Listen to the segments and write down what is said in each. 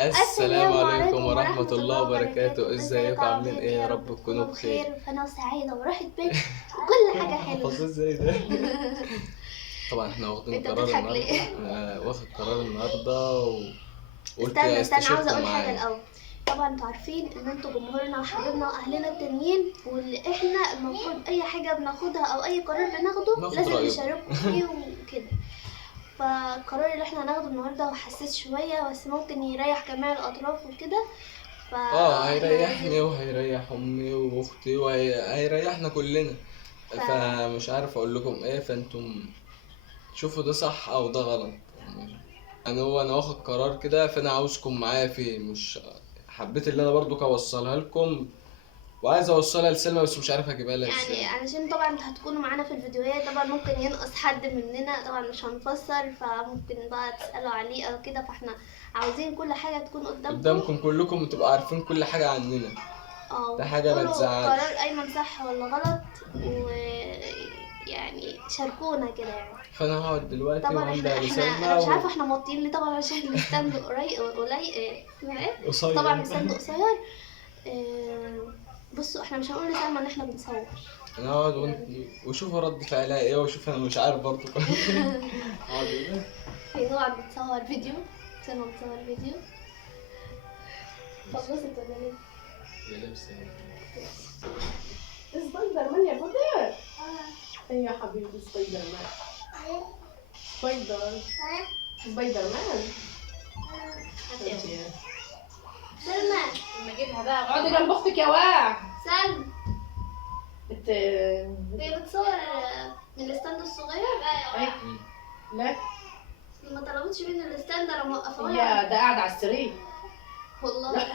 السلام عليكم ورحمة الله وبركاته. ازيكم عاملين ايه؟ يا رب تكونوا بخير. فانا سعيدة وراحت بيت وكل حاجة حلوة. حافظ ازاي ده؟ طبعا احنا واخدين انت قرار بتضحك ليه؟ النهارده. واخد قرار النهارده وقلت استنى عاوزة استشيركم اقول حاجة معايا. الاول. طبعا انتوا عارفين ان انتوا جمهورنا وحبايبنا واهلنا التانيين، واللي احنا المفروض اي حاجة بناخدها او اي قرار بناخده ناخد لازم رأيكم. نشارككم فيه وكده. فالقرار اللي احنا هناخده النهارده هو حساس شوية، بس ممكن يريح جميع الاطراف وكده. هيريحني وهيريح امي واختي وهيريحنا كلنا. فمش عارف اقول لكم ايه، فانتم شوفوا ده صح او ده غلط. انا واخد قرار كده، فانا عاوزكم معايا فيه. مش حبيت اللي انا برضو اوصلها لكم، وعايز اوصلها لسلمى بس مش عارف اجيبها لها ازاي. يعني علشان طبعا انتوا هتكونوا معانا في الفيديوهات، طبعا ممكن ينقص حد مننا، طبعا مش هنفسر، فممكن بقى تسألوا عليه او كده، فاحنا عاوزين كل حاجة تكون قدامكم كلكم تبقوا عارفين كل حاجة عننا. ده حاجة ما قولوا تزعلش. قرار ايمن صح ولا غلط، ويعني شاركونا كده يعني. فانا هقعد دلوقتي طبعا وهندى انا لسلمى مش عارفه احنا موطيين ليه، طبعا عشان الستاند قليل اسمها ايه؟ قصير. طبعا الستاند قصير. بصوا احنا مش هنقول لسلمى ان احنا بنصور. انا هقعد وشوفوا رد فعلها ايه، واشوف انا مش عارف برضو. هقعد هي طبعا بتصور فيديو، سلمى بتصور فيديو. خلصت ولا ليه؟ يا لابسه سبايدر مان يا فضيل. ايه يا حبيبي سبايدر مان. سبايدر مان. سلمى لما اجيبها بقى اقعدي جنب اختك يا واع. سلمى بت هي بتصور من الستاند الصغير. لا ما طلبتش مني الستاند، انا موقفاه هي ده قاعد على السرير. والله. لا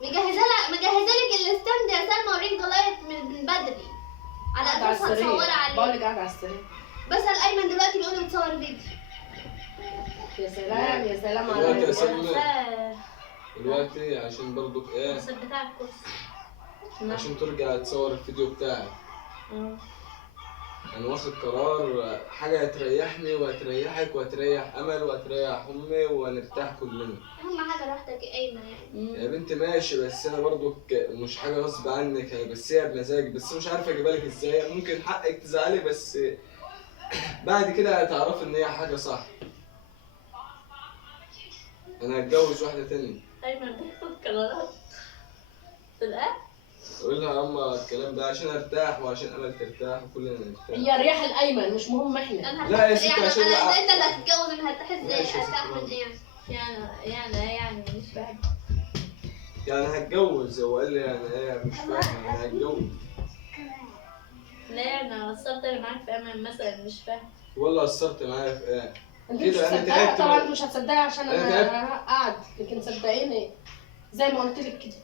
مجهزه لك الستاند يا سلمى ورينج لايت من بدري على قاعد على اساس السرير. هتصوري عليه. بقول لك قاعد على السرير. بسأل ايمن دلوقتي بيقول لي بتصور فيديو. يا سلام يا سلام دلوقتي يا عليك. سلمى دلوقتي عشان برضو ايه، بتاع الكرسي. عشان ترجع تصور الفيديو بتاعك. انا واخد قرار، حاجة هتريحني وهتريحك وهتريح امل وهتريح امي وهنرتاح كلنا. اهم حاجه راحتك يا ايمن يعني. يا بنت ماشي، بس انا برضو مش حاجة غصب عنك، بس هي بمزاجي، بس مش عارف اجيبها لك ازاي. ممكن حقك تزعلي، بس بعد كده هتعرفي ان هي حاجة صح. انا هتجوز واحدة تانية. ايمن بياخد قرارات تلقاه. قول لها يا اما الكلام ده عشان ارتاح وعشان امل ترتاح وكلنا نرتاح. هي رياح الايمن مش مهم احنا. لا يا ستي، عشان انت اللي هتتجوز، انا هرتاح ازاي؟ ماشي يا ارتاح ستي. من ايه يعني مش فاهم. يعني هتجوز، هو قال لي يعني ايه مش فاهم، يعني هتجوز. لا انا قصرت انا معاك في امل مثلا مش فاهم. والله قصرت معايا في ايه؟ انت مش كده انا مصدقه تعبت. طبعا، مش هتصدقي عشان أنا انا قاعد، لكن صدقيني زي ما قلت لك كده.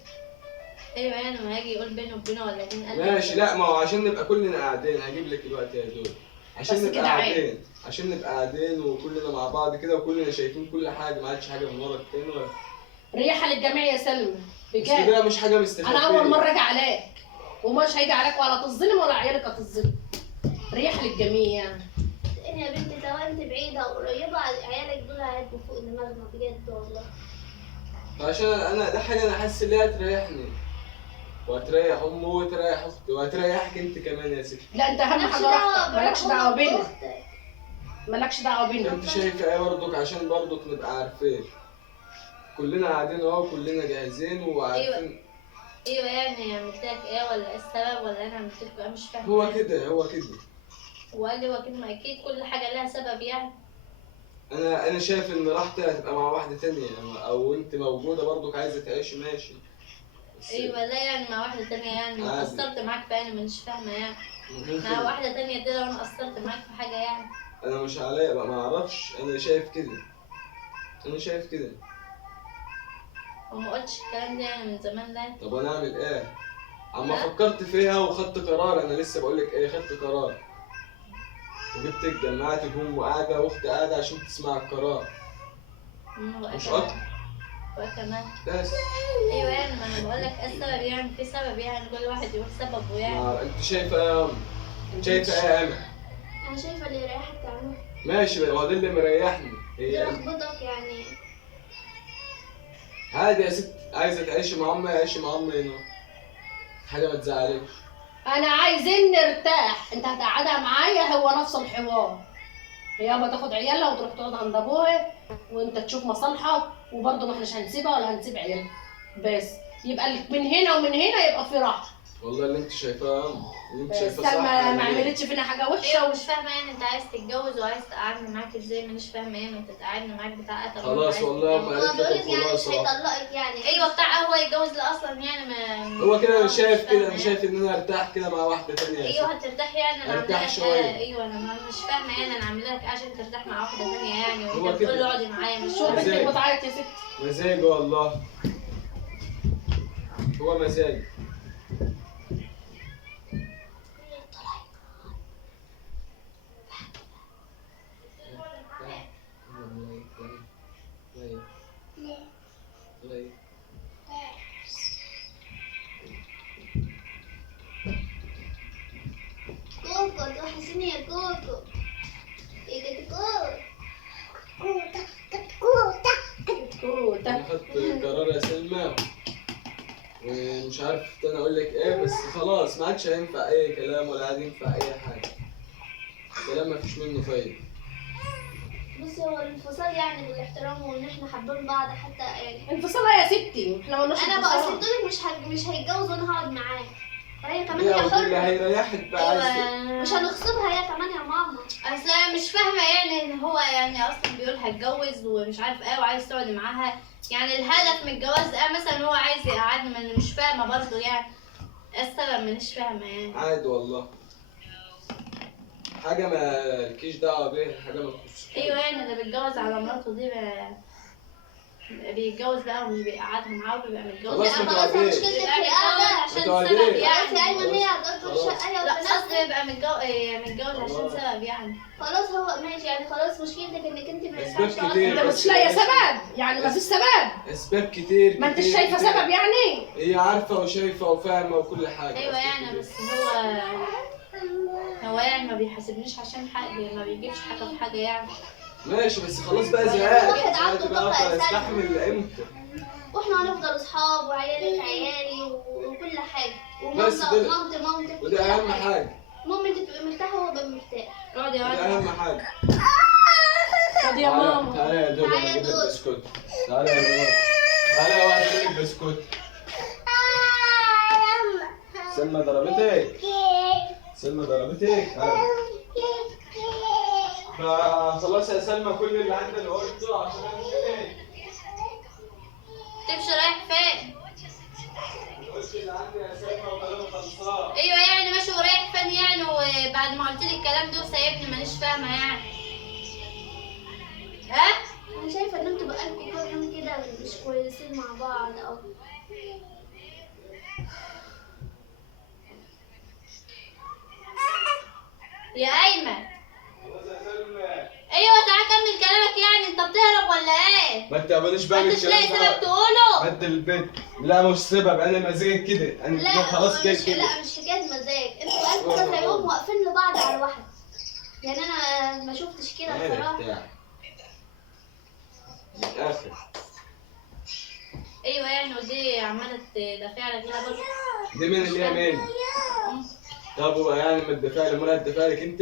ايوه يعني ما هاجي يقول بينه وبينه ولا اتنين قلب. ماشي، لا ما هو عشان نبقى كلنا قاعدين هجيب لك الوقت يا دول. عشان بس نبقى كده عيب. قاعدين، عشان نبقى قاعدين وكلنا مع بعض كده وكلنا شايفين كل حاجه، ما عادش حاجه من ورا التاني ولا ريحه للجميع يا سلمى بس بجد. كده مش حاجه مستفيده. انا اول مره اجي عليك ومش هيجي عليك، ولا تظلم ولا عيالك هتظلم. ريحه للجميع. يا بنتي سواء انت بعيده او قريبه، عيالك دول هيبقوا فوق دماغنا بجد والله. عشان انا ده حاجه انا حاسس ان هي هتريحني وهتريح امي وتريح اختي وهتريحك انت كمان يا ستي. لا انت اهم حاجه راحتك، مالكش دعوه بينا، مالكش دعوه بينا. انت شايفه ايه برضك؟ عشان برضك نبقى عارفين كلنا قاعدين اهو، كلنا جاهزين وعارفين. ايوه يعني عملت لك ايه ولا ايه السبب ولا انا عملت لك ايه مش فاهم. هو كده هو كده. وقال لي هو كده، ما اكيد كل حاجه لها سبب يعني. انا شايف ان راحتي هتبقى مع واحده تانية، او انت موجوده برضك عايزه تعيشي ماشي. بس ايوه لا يعني مع واحده تانية يعني ما عادي. قصرت معاك في انا مش فاهمه يعني. ممكن مع واحده تانية كده وانا قصرت معاك في حاجه يعني. انا مش عليا بقى، ما اعرفش، انا شايف كده. انا شايف كده. وما قلتش الكلام ده يعني من زمان لا. طب انا اعمل ايه؟ اما لا. فكرت فيها وخدت قرار. انا لسه بقول لك ايه، خدت قرار وجبت جمعت هدوم وقاعده واختي قاعده عشان تسمع القرار، مش اكتر. وكمان بس ايوه يعني ما انا بقول لك ايه السبب يعني، في سبب يعني كل واحد يقول سببه يعني. انت شايفه ايه يا أم؟ شايفه ايه يا امل؟ انا شايفه اللي يريحك تعمله. ماشي بقى، هو ده اللي مريحني. هي يلخبطك يعني. عادي يا ست، عايزه تعيشي مع امي عيشي مع امي هنا، حاجه ما تزعلكش. انا عايزين نرتاح، انت هتقعدها معايا هو نفس الحوار. هي بتاخد عيالها وتروح تقعد عند ابوها وانت تشوف مصالحك، وبرضه ما احناش هنسيبها ولا هنسيب عيالها. بس يبقى من هنا ومن هنا يبقى في راحه. والله اللي انت شايفاه يا أم، اللي انت بس شايفاه صح. ما يعني عملتش فينا حاجه ايوه وحشه مش فاهمه يعني انت عايز تتجوز وعايز تقعدني معاك ازاي؟ مانيش فاهمه يعني انت تقعدني معاك بتاع طب خلاص والله ما هو قالت بيقول لكم لك يعني مش خلاص. هيطلقك يعني. ايوه بتاع هو يتجوز لي اصلا يعني ما هو كده انا مش شايف كده، فاهمة انا شايف ان انا ارتاح كده مع واحده ثانيه يا ايوه ست. هترتاح يعني انا ارتاح عامله لك شوية. ايوه انا مش فاهمه يعني انا عامله لك عشان ترتاح مع واحده ثانيه يعني هو وانت كده. بتقول له اقعدي معايا مش شو مزاج. بنتك بتعيط يا ست؟ مزاج والله، هو مزاج. كوكو توحشيني يا كوكو. يا كوكو. كوتا. انا خدت قرار يا سلمى، ومش عارف انا اقول لك ايه، بس خلاص ما عادش هينفع اي كلام ولا عاد ينفع اي حاجه. كلام ما فيش منه فايده. بصي هو الانفصال يعني بالاحترام وان احنا حابين بعض حتى يعني. انفصلها يا ستي، احنا ما قلناش انا بقى انفصال. قلت لك مش هيتجوز وانا هقعد معاه، فهي كمان يا هي ودي اللي حرة. هيريحك بقى عايز. ايوه مش هنغصبها هي كمان يا ماما. اصل انا مش فاهمه يعني ان هو يعني اصلا بيقول هتجوز ومش عارف ايه وعايز تقعد معاها، يعني الهدف من الجواز ايه مثلا؟ هو عايز يقعدني؟ ما انا مش فاهمه برضه يعني السبب مش فاهمه يعني. عادي والله، حاجه ما لكيش دعوه بيها، حاجه ما تخصكيش. ايوه يعني اللي بيتجوز على مراته دي بيتجوز بقى ومش بيقعدها معاه وبيبقى متجوز. خلاص لا ما خلاص تقعديش. مشكلتك بيبقى في متجوز القعدة. عشان ما سبب تقعديش. خلاص يا يعني. ايمن هي هتأجر خلاص. شقة هي لا وبنات. قصدي بيبقى متجوز عشان سبب يعني. خلاص هو ماشي يعني، خلاص مشكلتك انك انت ما أسباب ينفعش تقعدي كتير. انت معاه. مش لاقيه سبب يعني، ما فيش سبب. اسباب كتير ما انتش كتير شايفه كتير. سبب يعني. هي عارفه وشايفه وفاهمه وكل حاجه. ايوه يعني بس هو يعني ما بيحاسبنيش عشان حاجه، ما بيجيبش حاجه في حاجه يعني. ماشي بس خلاص بقى واحد زهقت. عنده زهقت بقى، طاقة افضل سلبية. استحمل امتى؟ واحنا هنفضل اصحاب وعيالك عيالي وكل حاجة، بس كده. مامتك وده كل اهم حاجة. حاجه. المهم انت تبقى مرتاحة وهو يبقى مرتاح. اقعدي ده اقعدي. اهم حاجه. خد يا ماما. تعالى يا دوب تعالى انا اجيب يا لك دود. بسكوت. تعالى يا دوب. تعالى يا واحد اجيب لك بسكوت. سلمى ضربتك. سلمى ضربتك. تعالى. فخلاص يا سلمى كل اللي عندنا قلته عشان انا مش جاي. تمشي رايح فين؟ قلت اللي عندي يا سلمى وكلامي خلصان. ايوه يعني ماشي ورايح فين يعني؟ وبعد ما قلت لي الكلام ده وسايبني مانيش فاهمه يعني. ها؟ انا شايفة ان انتوا بقالكوا كام يوم كده مش كويسين مع بعض او يا ايمن. خلاص يا سلمى. ايوه تعالى كمل كلامك يعني، انت بتهرب ولا ايه؟ ما تعمليش بقى ما انتش لاقي سبب تقوله؟ بدل البيت. لا مش سبب، انا مزاجي كده، انا لا خلاص كده مش كده. لا مش حكاية مزاج، انتوا بقالكوا كذا يوم واقفين لبعض على واحدة. يعني انا ما شفتش كده ايه بصراحة. بتاع من الاخر. ايوه يعني ودي عماله تدافع لك لا برضه. دي مين اللي هي مين؟ طب هو يعني ما تدافع لي، ما تدافع لك انت؟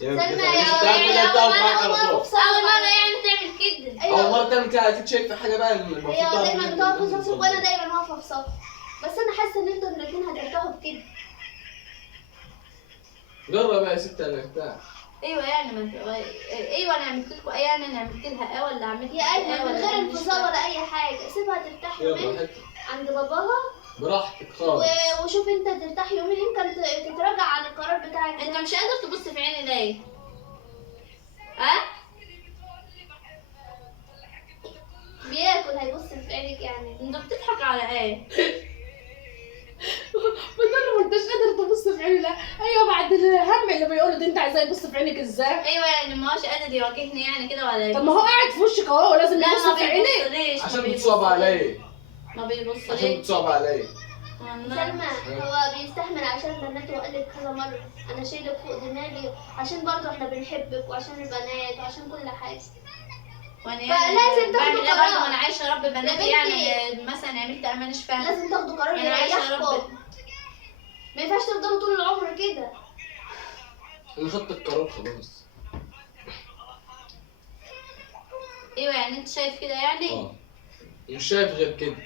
يعني ما سلمى تدافعليش، يا انت عارفه ان هي بتقف معاك على طول. اول مره يعني تعمل كده. اول مره تعمل كده اكيد شايفه حاجه بقى المفروض هي تعرف دايما إن بتقف أنت في صف وانا دايما واقفة في صف، بس انا حاسة ان انتوا الاتنين هترتاحوا بكده. جرب يا ست انا ارتاح. ايوه يعني ما ايوه انا عملت لكم ايه يعني؟ انا عملت لها ايه ولا عملت يا ايمن من غير انفصال ولا اي حاجة، سيبها ترتاح يلا يومين براحتك. عند باباها براحتك خالص. وشوف انت ترتاح يومين يمكن تتراجع عن القرار بتاعك انت ده. مش قادر تبص في عيني ليه؟ ها؟ بياكل هيبص في عينك يعني. انت بتضحك على ايه؟ بتقول له ما انتش قادر تبص في عيني. لا ايوه بعد الهم اللي بيقوله ده انت عايزاه يبص في عينك ازاي؟ ايوه يعني ما هوش قادر يواجهني يعني كده ولا طب ما هو قاعد في وشك اهو لازم لا يبص ما في عينيك. بيبصليش. عشان بتصعب عليا. ما عشان بيبصليش. بتصعب عليا. سلمى هو بيستحمل عشان بناته وقال لك كذا مرة انا شايلك فوق دماغي عشان برضه احنا بنحبك وعشان البنات وعشان كل حاجة. وانا فلازم تاخدوا بعمل ايه قرار. برضه وانا عايشه اربي بناتي يا يعني مثلا عملت ايه مانيش فاهمه. لازم تاخدوا قرار يعني عايشه يريحكم. اربي. ما ينفعش تفضلوا طول العمر كده. انا خدت القرار خلاص. ايوه يعني انت شايف كده يعني؟ مش شايف غير كده.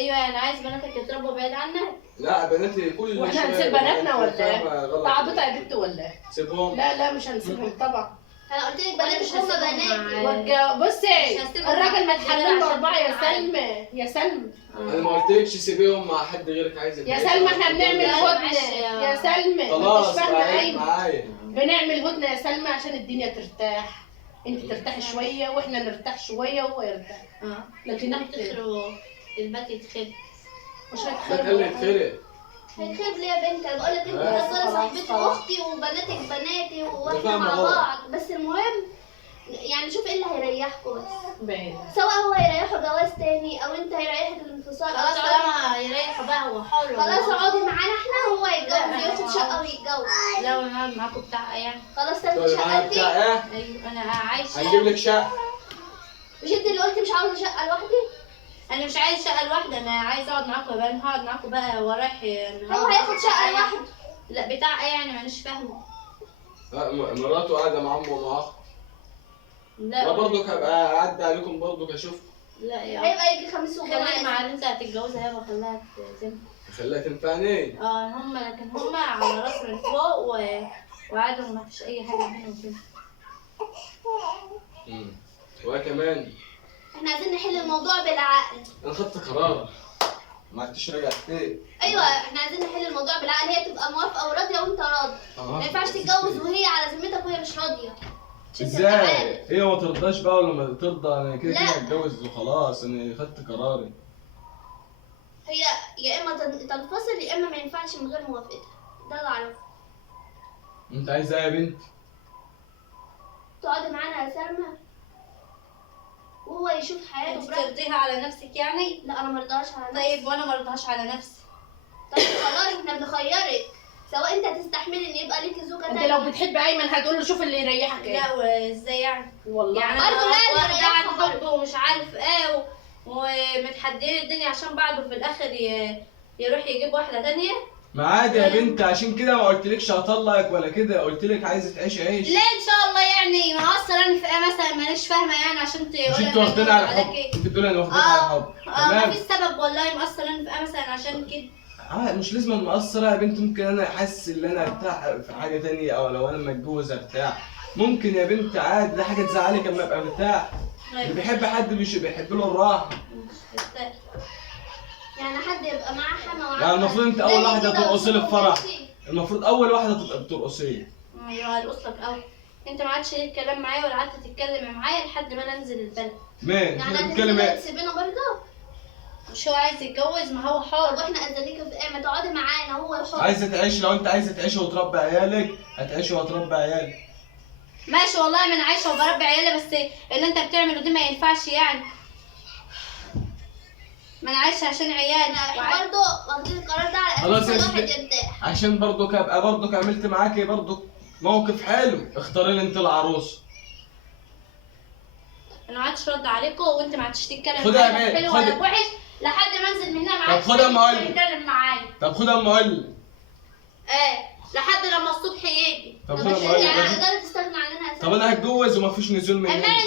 ايوه يعني عايز بناتك يتربوا بعيد عنك؟ لا بناتي كل واحنا شوية هنسيب بناتنا ولا فاهمة ايه؟ غلط. تعبطة يا بنت ولا ايه؟ سيبهم. لا مش هنسيبهم طبعا. انا قلت لك مش بناتك هما هسيبهم بناتي. بصي مش هسيبهم الراجل ما مع تحمل عشان له أربعة يا تبقى سلمى يا سلمى. انا ما قلتلكش سيبيهم مع حد غيرك عايزك. يا سلمى احنا بنعمل لا، هدنة معلش يا سلمى. خلاص مش فاهمة قاعد أيوة. معايا. بنعمل هدنة يا سلمى عشان الدنيا ترتاح. انت ترتاحي شوية واحنا نرتاح شوية وهو يرتاح. لكن انتوا تخروا البيت يتخرب. مش خلي هتخرب. يتخرب. هيخرب ليه يا بنت؟ انا بقول لك انت بس بتفضلي خلاص، صاحبتي خلاص. اختي وبناتك بناتي واحنا فاهمة مع غلط. بعض، بس المهم يعني شوف ايه اللي هيريحكم بس. بعيد. سواء هو هيريحه جواز تاني او انت هيريحك الانفصال. خلاص طالما يريحوا بقى هو حر. خلاص اقعدي معانا احنا وهو لا، يتجوز ياخد أنا شقه ويتجوز. لا انا قاعد معاكم بتاع يعني. خلاص تاخدي تقعد معايا شقه بتاع انتي. ايه؟ ايوه انا عايشه. هنجيب لك شقة. مش انت اللي قلتي مش عاوزه شقه لوحدي؟ انا مش عايز شقه لوحدي، انا عايز اقعد معاكم بقى. انا هقعد معاكم بقى ورايح. هو هياخد شقه لوحده. لا بتاع ايه يعني مانيش فاهمه. لا مراته قاعدة مع امه ومع اخته. لا انا برضك هبقى اعدي عليكم برضك اشوفكم. لا يا هيبقى يجي خميس خليك وجمعه. مع اللي انت هتتجوزها يابا خليها تزن. خليها تنفعني. هم لكن هم على راس من فوق وعادوا ما فيش اي حاجه بينهم كده. وكمان احنا عايزين نحل الموضوع بالعقل. انا خدت قرار. ما عدتش راجع تاني. ايوه احنا عايزين نحل الموضوع بالعقل، هي تبقى موافقه وراضيه وانت راضي. ما ينفعش تتجوز وهي على ذمتك وهي مش راضيه. عشان تبقى عارف. ازاي؟ هي ما ترضاش بقى ولا ما ترضى؟ انا كده لا. كده هتجوز وخلاص. انا خدت قراري. هي يا اما تنفصل يا اما ما ينفعش من غير موافقتها. ده اللي اعرفه. انت عايزه ايه يا بنت؟ تقعدي معانا يا سلمى وهو يشوف حياته انت براحته. ترضيها على نفسك يعني؟ لا انا مرضاش على نفسي. طيب وانا ما رضاهاش على نفسي. طيب خلاص احنا بنخيرك، سواء انت تستحملي ان يبقى ليكي زوجه انت تانية. لو بتحب ايمن هتقول له شوف اللي يريحك ايه. لا وازاي يعني؟ والله يعني برضه انا لا، واخده يريحها عن حب ومش عارف ايه ومتحدين الدنيا عشان بعض وفي الاخر يروح يجيب واحده تانية. ما عادي يا بنت، عشان كده ما قلتلكش هطلقك ولا كده. قلت لك عايزه تعيش عيش. لا ان شاء الله يعني مقصر انا في ايه مثلا مانيش فاهمه يعني عشان مش تقولي انتوا واخدين على الحب. انت بتقولي انا واخدين على الحب. ما تمام. فيش سبب والله مقصر انا في ايه مثلا عشان كده. مش لازم مقصرة يا بنت. ممكن انا حاسس ان انا ارتاح في حاجه تانية، او لو انا متجوز ارتاح. ممكن يا بنت عادي. ده حاجه تزعلك اما ابقى مرتاح. اللي بيحب حد مش بيحب له الراحه. يعني حد يبقى معاه حما وعمة. يعني المفروض انت اول زي واحده كده ترقصي لي الفرح. وماشي. المفروض اول واحده تبقى بترقصي. ايوه هرقص لك قوي. انت ما عادش ليك كلام معايا ولا قعدت تتكلم معايا لحد ما انا انزل البلد. مين؟ يعني انت بتتكلم هتسيبنا ايه؟ تسيبنا برضه؟ مش هو عايز يتجوز؟ ما هو طب حر. واحنا اذانيك في ايه؟ ما تقعدي معانا هو حر. عايزه تعيش. لو انت عايزه تعيش وتربي عيالك هتعيش وهتربي عيالك. ماشي والله ما انا عايشه وبربي عيالي، بس اللي انت بتعمله ده ما ينفعش يعني. ما انا عايشه عشان عيالي. احنا برضه واخدين القرار ده على خلاص اساس يا كل واحد ستي. يرتاح. عشان برضك ابقى برضك عملت معاكي برضك موقف حلو. اختاري لي انت العروسه. انا ما عادش رد عليكم وانت ما عادش تتكلم خدها يا معايا بيه، حلو ولا خدها. وحش لحد ما انزل منها طب معاك. خدها أما أقول لك. تتكلم معايا. طب خدها اما اقول لك. ايه لحد لما الصبح يجي. طب طب خدها اما اقول يعني لك. هتقدري تستغنى عننا يا طب سلمى؟ انا هتجوز ومفيش نزول من امال هنا.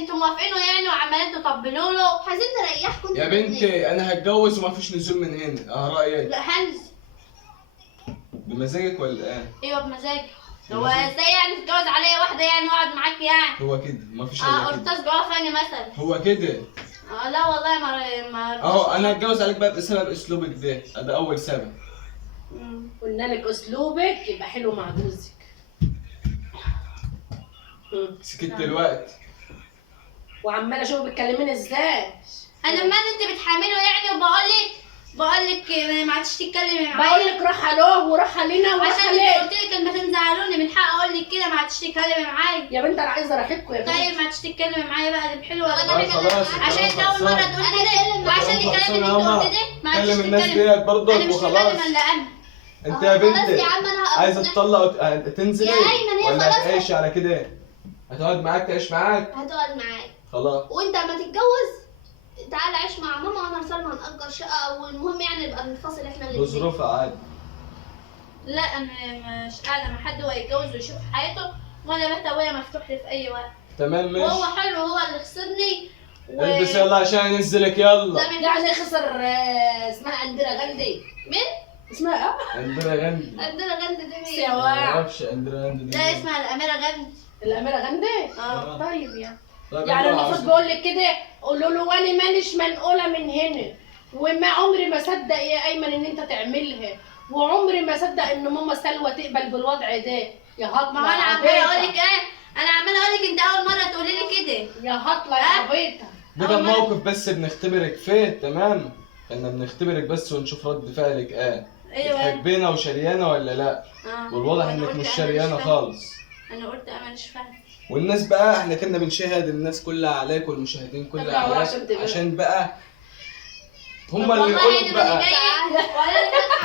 انتوا موافقينه يعني وعمالين تطبلوا له. عايزين نريحكم انتوا يا الاتنين. بنتي انا هتجوز ومفيش نزول من هنا. رايك لا هنزل. بمزاجك ولا ايه؟ ايوه بمزاجي. هو بمزاج. ازاي يعني تتجوز عليا واحده يعني واقعد معاك يعني؟ هو كده مفيش الا كده. استاذ جوه فاني مثلا. هو كده. لا والله ما اهو انا هتجوز عليك بقى بسبب اسلوبك ده اول سبب. قلنا لك اسلوبك يبقى حلو مع جوزك. سكت الوقت. وعماله اشوف بتكلمين ازاي. انا مال انت بتحامله يعني وبقول لك ما عادش تتكلمي معايا. بقول لك راح له وراح لنا وراح عشان انت ليه. قلت لي كلمتين زعلوني من حق اقول لك كده ما عادش تتكلمي معايا. يا بنت انا عايزه راحتكم يا بنت. طيب ما عادش تتكلمي معايا بقى. ده حلو ولا أنا خلاص عشان انت اول مره تقول كده وعشان الكلام اللي انت قلت ده ما عادش كلم الناس تتكلم. ديت برضه انا مش وخلاص. مكلمه الا انا. انت يا خلاص بنتي يا عم انا عايزه تطلق تنزلي يا أيمن هي ولا خلاص. هتعيشي على كده؟ هتقعد معاك تعيش معاك؟ هتقعد معاك. خلاص. وانت اما تتجوز تعال عيش مع ماما وانا وسلمى هنأجر شقه، او المهم يعني نبقى ننفصل احنا الاثنين. بظروفها عادي. لا انا مش قاعده مع حد، هو يتجوز ويشوف حياته وانا بيت ابويا مفتوح لي في اي وقت. تمام ماشي. وهو حلو، هو اللي خسرني البس يلا عشان انزلك يلا. لا، يعني خسر اسمها اندرا غاندي. مين؟ اسمها عندنا غندي. عندنا غند دي مين؟ سوا. ما اعرفش عندنا غندي دي لا مين. اسمها الاميره غند. الاميره غاندي. اه طيب يعني طيب يعني يلا المفروض عشان- بقول لك كده، قولوا له وانا مانيش منقوله من هنا، وما عمري ما صدق يا ايمن ان انت تعملها، وعمري ما صدق ان ماما سلوى تقبل بالوضع ده. يا هطلع ما هو انا عماله اقول لك ايه، انا عماله اقول لك انت اول مره تقولي لي كده. يا هطلع يا عبيطه. ده كان موقف بس بنختبرك فيه، تمام؟ كنا بنختبرك بس ونشوف رد فعلك ايه. ايوه. بتحبينا وشريانه ولا لا؟ والواضح وأنا انك قلت مش أنا شريانه فاهمة. خالص. انا قلت انا مش فاهمه. والناس بقى احنا كنا بنشاهد الناس كلها عليك والمشاهدين كلها طلعوا عليك عشان تبقى. عشان بقى هم اللي والله يقولوا انا بقى. اللي جاي ولا نفتح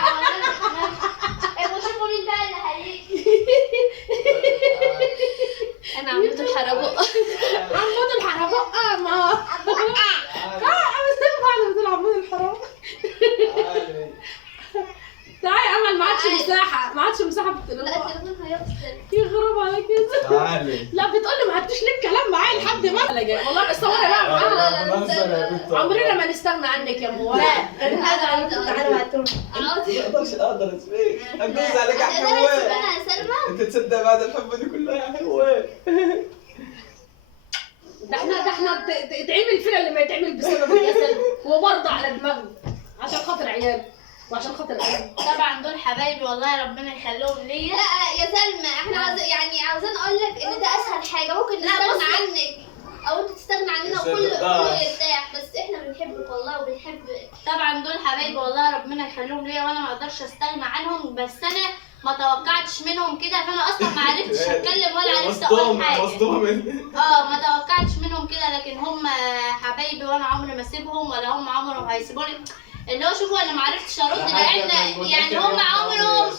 ولا شوفوا مين بقى اللي هيجي. انا عملت الحرابق. عمود الحربقه ما بتقول عمود الحرام. تعالي امل، ما عادش مساحه، ما عادش مساحه في لا التليفون. التليفون هيفصل. يخرب على كده. تعالي. لا بتقول لي ما عدتش لك كلام معايا لحد ما انا جاي. والله بس صوري بقى معاها. بنهزر يا بنت. عمرنا ما نستغنى عنك يا ام لا هذا عملت تعالى بعتهم. ما اقدرش اقدر اسميك اتجوز عليك يا انا حلوه. يا سلمى. انت تصدق بعد الحب دي كلها يا حلوه. ده احنا اتعمل فينا اللي ما يتعمل بسبب الاسد، وبرضه على دماغنا عشان خاطر عيال وعشان خاطر عيال. طبعا دول حبايبي والله ربنا يخليهم ليا. لا يا سلمى احنا يعني عاوزين اقول لك ان ده اسهل حاجه ممكن نستغنى عنك او انت تستغنى عننا وكله يرتاح، بس احنا بنحبك والله وبنحب. طبعا دول حبايبي والله ربنا يخليهم ليا، وانا ما اقدرش استغنى عنهم، بس انا ما توقعتش منهم كده، فانا اصلا ما عرفتش اتكلم ولا عرفت اقول حاجه. مصدوم ما توقعتش منهم كده، لكن هم حبايبي وانا عمري ما اسيبهم ولا هم عمرهم هيسيبوني. اللي هو شوفوا انا ما عرفتش ارد لان يعني هم عمرهم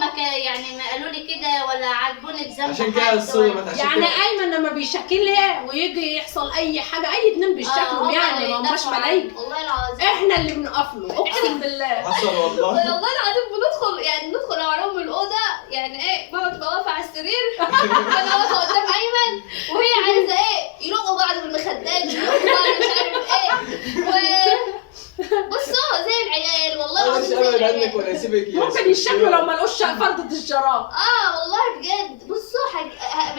ما يعني ما قالوا لي كده ولا عاتبوني بذنب عشان كده حد الصدمة عشان يعني كده. ايمن لما بيشكلها ويجي يحصل اي حاجه، اي اتنين بيشكلوا هم يعني اللي ما هماش يدافعوا ملايكه. والله العظيم احنا اللي بنقف له اقسم بالله. حصل والله. والله العظيم ندخل وراهم الاوضه، يعني ايه ماما تبقى واقفه على السرير وانا واقفه قدام ايمن وهي عايزه ايه يلقوا بعض بالمخدات يلقوا بعض مش عارف ايه بصوا زي العيال والله انا مش العظيم زي ابعد عنك العيال. ولا اسيبك يا ممكن يشكلوا لو ما لقوش فرده الشراب. والله بجد بصوا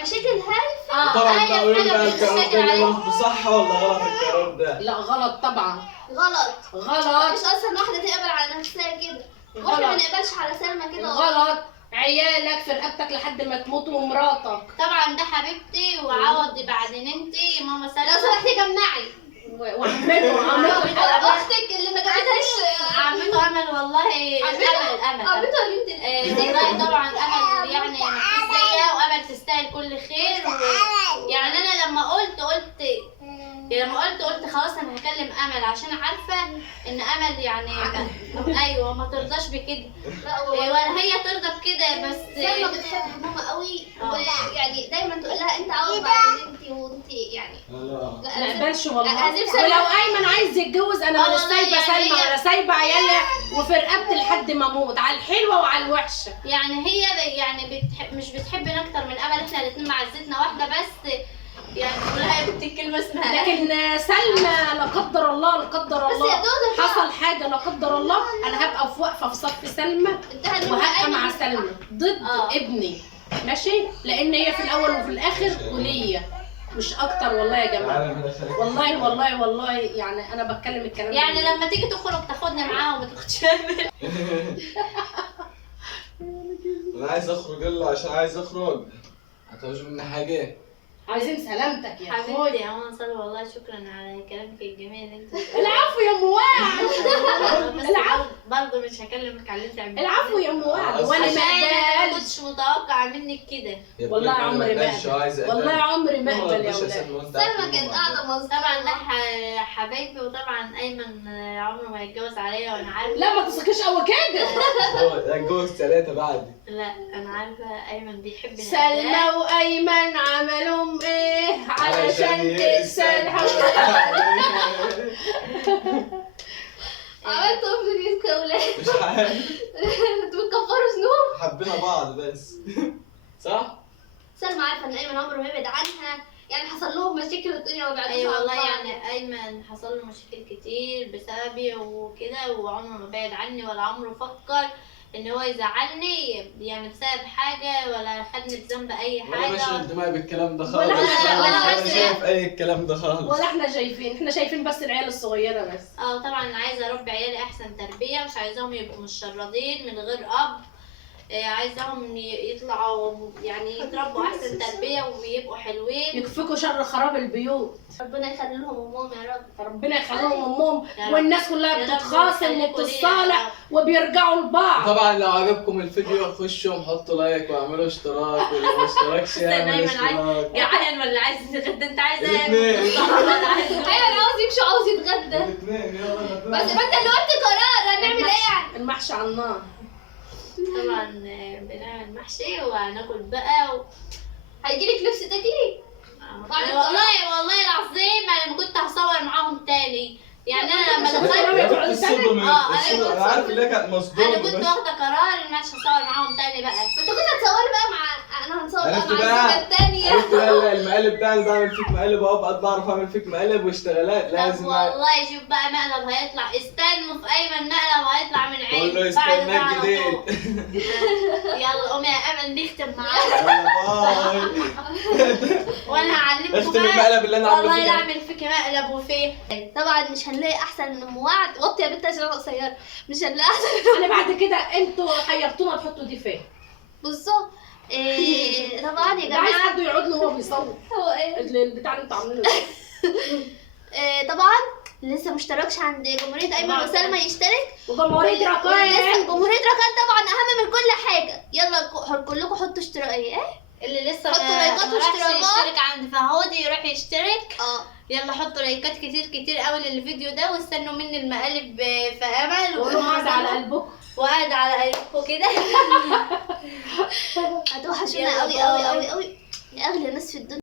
مشاكل هايفه. طبعا بقى قولوا لي بقى حاجة القرار بتشكل ده عليهم. صح ولا غلط القرار ده؟ لا غلط طبعا. غلط غلط مش اصلا واحده تقبل على نفسها كده، واحنا ما غلط نقبلش على سلمى كده. غلط. عيالك في رقبتك لحد ما تموت، ومراتك. طبعا ده حبيبتي وعوضي بعدين انتي ماما لو سلمى. سمحتي جمعي وعمته اختك اللي ما جابتهاش عمته امل والله امل عمته بنت والله طبعا امل يعني مفيش زيها، وامل تستاهل كل خير يعني انا لما قلت خلاص انا هكلم امل عشان عارفه ان امل يعني ايوه ما ترضاش بكده ولا هي ترضى بكده، بس سلمى بتحب ماما قوي يعني دايما تقول لها انت عوض بعد بنتي وانت يعني ما اقبلش والله. أزيد سلمى. ولو ايمن عايز يتجوز انا ولا والله سايبه يعني سلمى هي- ولا سايبه عيالها، وفي رقبتي لحد ما اموت، على الحلوه وعلى الوحشه. يعني هي يعني مش بتحبنا اكتر من امل، احنا الاثنين معزتنا واحده، بس يعني كلها يا بنتي الكلمه اسمها لكن سلمى لا قدر الله لا قدر بس يا الله دودة حصل حاجه لا قدر الله، انا هبقى واقفه في صف سلمى وهبقى مع سلمى ضد ابني، ماشي؟ لان هي في الاول وفي الاخر وليا مش اكتر والله يا جماعه. والله والله والله يعني انا بتكلم الكلام ده. يعني لما تيجي تخرج تاخدني معاها وما تاخدش امل. انا عايز اخرج يلا عشان عايز اخرج. هتعوز مني حاجه؟ عايزين سلامتك يا حبيبتي اخويا. يا ماما صلى والله شكرا على كلامك الجميل اللي انت العفو يا ام وعد. بس برضه مش هكلمك على اللي انت عملتيه. العفو يا ام وعد. وانا عشان ما انا ما اقبلش كنتش متوقعه منك كده. والله عمري ما اقبل. والله عمري ما اقبل يا ولاد. سلمى كانت قاعده مظبوطه طبعا ده حبايبي، وطبعا ايمن عمره ما هيتجوز عليا وانا عارفه. لا ما تثقيش قوي كده. هو اتجوز 3 بعدي. لا انا عارفه ايمن بيحب سلمى وايمن عملوا ايه علشان تقسى الحب. عملتوا ايه في دنيتكم يا ولاد؟ مش عارف، انتوا بتكفروا ذنوب. حبينا بعض بس. صح؟ سلمى عارفه ان ايمن عمره ما يبعد عنها، يعني حصل لهم مشاكل الدنيا وما بعدوش اي عن والله بعض. يعني ايمن حصل له مشاكل كتير بسببي وكده، وعمره ما بعد عني ولا عمره فكر ان هو يزعلني يعني بسبب حاجه، ولا خدني بذنب اي ولا مش حاجه. الدماغ بالكلام ده خالص. ولا انا بس- شايف اي الكلام ده خالص. ولا احنا شايفين، احنا شايفين بس العيال الصغيره بس. طبعا عايزه اربي عيالي احسن تربيه، مش عايزاهم يبقوا مشردين من غير اب. عايزاهم يطلعوا يعني يتربوا احسن تربيه ويبقوا حلوين. يكفيكوا شر خراب البيوت. ربنا يخلي لهم امهم يا رب. ربنا يخليهم امهم، يا رب. والناس كلها يا رب بتتخاصم يخليكوا وبتتصالح ليا. وبيرجعوا لبعض. طبعا لو عجبكم الفيديو خشوا حطوا لايك واعملوا اشتراك، واللي ما اشتركش يعمل أيمن عايز اشتراك. جعان ولا عايز تتغدى؟ انت عايز ايه؟ الاثنين. ايمن عاوز يمشي عاوز يتغدى. الاثنين يلا بس ما انت اللي قلت قرار، هنعمل ايه يعني؟ المحشي على النار. طبعا بنعمل محشي وهناكل بقى هيجيلك نفس تاكلي؟ والله العظيم انا ما كنت هصور معاهم تاني، يعني انا لما بس دخلت أنا بقعد الصدمة أنا انا عارف ان هي كانت انا مصدومة كنت بس. واخده قرار ان مش هصور معاهم تاني بقى. انت كنت هتصوري بقى مع، انا هنصور بقى عرفت مع بقى؟ الزوجة التانية. عرفت بقى المقالب بقى اللي بعمل فيك مقالب اهو، بقى بعرف اعمل فيك مقالب واشتغالات طب لازم. والله شوف بقى مقلب هيطلع، استنوا في ايمن مقلب هيطلع من قول له عين بعد ده استناك على جديد. طول. يلا قومي يا امل نختم معاك يلا باي. وانا هعلمكم اختم بقى المقلب اللي انا عامله والله فيك. لا اعمل فيك مقلب وفيه. طبعا مش هنلاقي احسن من ام وعد. غطي يا بنت عشان انا قصيره. مش هنلاقي احسن. انا بعد كده انتوا حيرتونا تحطوا دي فين. بصوا طبعا يا ده عايز جماعه حد يقعد له وهو بيصور هو ايه البتاع اللي انتوا عاملينه ده. طبعا لسه مشتركش عند جمهوريه ايمن وسلمى يشترك. وجمهوريه لسه ركان. جمهوريه ركان طبعا اهم من كل حاجه. يلا كلكم حطوا اشتراك. ايه اللي لسه حطوا ما لايكات راحش واشتراكات. يشترك عند فهودي يروح يشترك. اه يلا حطوا لايكات كتير كتير قوي للفيديو ده، واستنوا مني المقالب في امل وقولوا قاعد على قلبكم. وقاعد على قلبكم كده. هتوحشونا يلا قوي باي. قوي قوي قوي يا اغلى ناس في الدنيا.